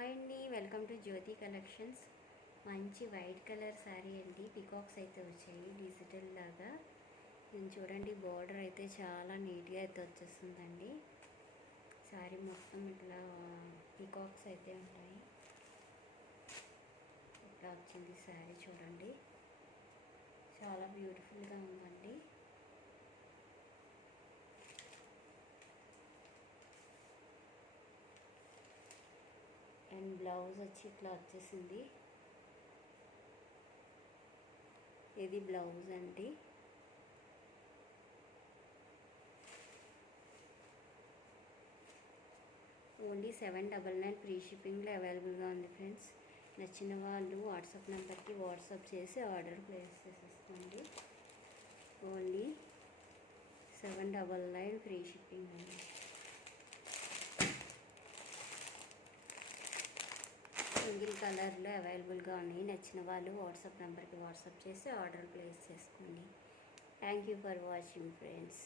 Hi అండి, welcome to Jyothi collections. మంచి white colour sari అండి. పికాక్స్ అయితే వచ్చాయి డిజిటల్ లాగా. నేను చూడండి, బార్డర్ అయితే చాలా నీట్గా అయితే వచ్చేస్తుందండి. శారీ మొత్తం ఇట్లా పికాక్స్ అయితే ఉంటాయి. ఇట్లా వచ్చింది శారీ, చూడండి చాలా బ్యూటిఫుల్గా ఉందండి. అండ్ బ్లౌజ్ వచ్చి ఇట్లా వచ్చేసింది. ఇది బ్లౌజ్ అండి. ఓన్లీ 799 ఫ్రీ షిప్పింగ్లో అవైలబుల్గా ఉంది ఫ్రెండ్స్. నచ్చిన వాళ్ళు వాట్సాప్ నెంబర్కి వాట్సాప్ చేసి ఆర్డర్ ప్లేస్ చేసేసుకోండి. ఓన్లీ 799 ఫ్రీ షిప్పింగ్ అండి. సింగిల్ కలర్లో అవైలబుల్గా ఉన్నాయి. నచ్చిన వాళ్ళు వాట్సాప్ నెంబర్కి వాట్సాప్ చేసి ఆర్డర్ ప్లేస్ చేసుకోండి. Thank you for watching friends.